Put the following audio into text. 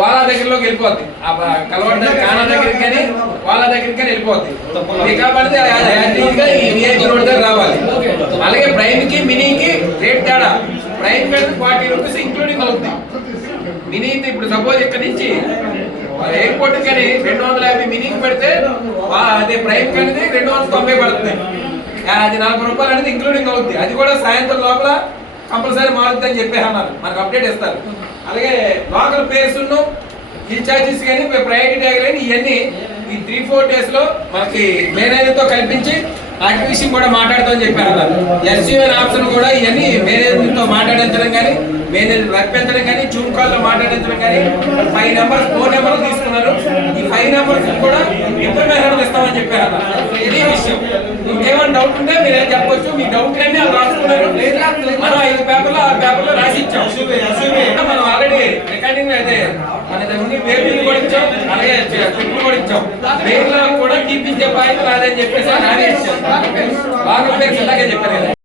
వాళ్ళ దగ్గరలోకి వెళ్ళిపోద్ది. కలవడ కానా దగ్గరికి కానీ వాళ్ళ దగ్గరికి కానీ వెళ్ళిపోద్ది. కాబట్టి రోడ్ దగ్గర రావాలి. అలాగే ప్రైమ్ కి మినీకి రేట్ తేడా. ప్రైమ్ పెడితే 40 రూపీస్ ఇంక్లూడింగ్ అవుతుంది. మినీ ఇప్పుడు సపోజ్ ఇక్కడ నుంచి ఎయిర్పోర్ట్ కానీ 250 మినీకి పెడితే అదే ప్రైమ్ అనేది 290 పడుతుంది. అది 40 రూపాయలు అనేది ఇంక్లూడింగ్ అవుతుంది. అది కూడా సాయంత్రం లోపల కంపల్సరీ మారుతుంది అని చెప్పేస్తున్నారు. మనకు అప్డేట్ ఇస్తారు. అలాగే లోకల్ పేర్స్ ఈ చార్జెస్ కానీ ప్రయారిటీ ట్యాగ్ కానీ ఇవన్నీ ఈ 3-4 డేస్ లో మనకి మేనేజర్తో కల్పించి వాటి విషయం కూడా మాట్లాడతామని చెప్పారు. ఎస్యూఎన్ ఆప్షన్ కూడా ఇవన్నీ మేనేజర్తో మాట్లాడించడం కానీ మేనేజర్ రప్పించడం కానీ జూమ్ కాల్లో మాట్లాడించడం కానీ 5 నెంబర్స్ 4 నెంబర్లు తీసుకున్నారు. ఈ 5 నెంబర్స్ కూడా ఇన్ఫర్మేషన్ ఇస్తామని చెప్పారు. ఇది విషయం. ఇంకేమైనా డౌట్ ఉంటే మీరేం చెప్పొచ్చు. మీ డౌట్ అన్ని వాళ్ళు రాసుకున్నారు. మనం 5 పేపర్లు 6 పేపర్లు రాసి ఇచ్చాం. మనం ఆల్రెడీ రికార్డింగ్ అయితే మన దగ్గర పేపర్లు కూడా ఇచ్చాం. అలాగే స్క్రిప్ట్లు కూడా ఇచ్చాం. పేర్లో కూడా తీపించే పాయింట్ రాదని చెప్పేసి రాని ఇచ్చాం. బాగా ఇలాగే చెప్పారు కదా.